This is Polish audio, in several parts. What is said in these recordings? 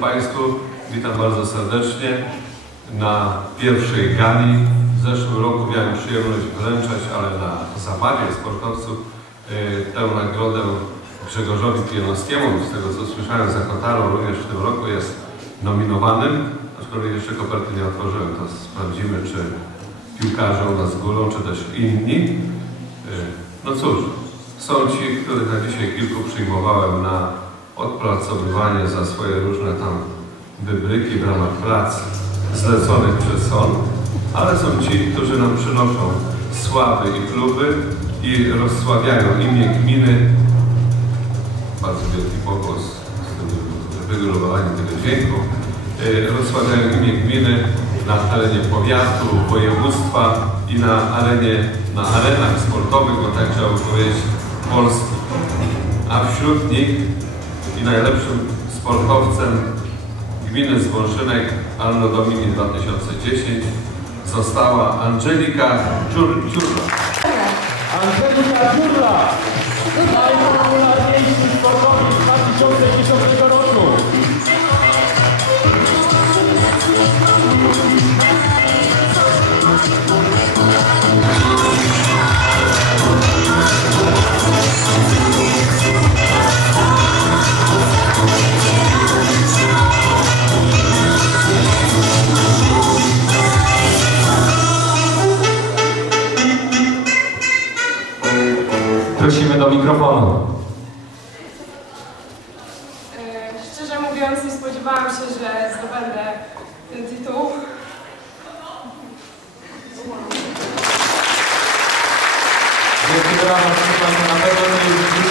Państwu, witam bardzo serdecznie na pierwszej gali. W zeszłym roku miałem przyjemność wręczać, ale na zabawie sportowców, y, tę nagrodę Grzegorzowi Pijenowskiemu. Z tego co słyszałem za Kotarą, również w tym roku jest nominowanym. Aczkolwiek jeszcze koperty nie otworzyłem, to sprawdzimy, czy piłkarze u nas górą, czy też inni. Y, No cóż, są ci, których na dzisiaj kilku przyjmowałem na odpracowywanie za swoje różne tam wybryki w ramach prac zleconych przez sąd, ale są ci, którzy nam przynoszą sławy i kluby i rozsławiają imię gminy. Bardzo wielki pokos z tym wyregulowaniem tego dźwięku. Y, Rozsławiają imię gminy na terenie powiatu, województwa i na arenie, na arenach sportowych, bo tak by powiedzieć, Polski. A wśród nich i najlepszym sportowcem gminy Zwolszynek Anno Domini 2010 została Angelika Ciurciurla. Angelika Dziurla, najpopularniejszy sportowiec 2010 roku. Prosimy do mikrofonu. E, Szczerze mówiąc, nie spodziewałam się, że zdobędę ten tytuł. Wielkie brawa, na pewno to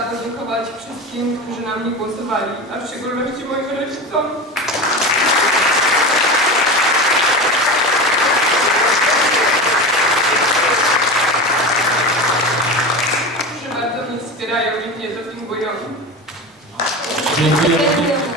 podziękować wszystkim, którzy na mnie głosowali, a w szczególności moim rodzicom. którzy bardzo mnie wspierają i mnie dopingują. Dziękujemy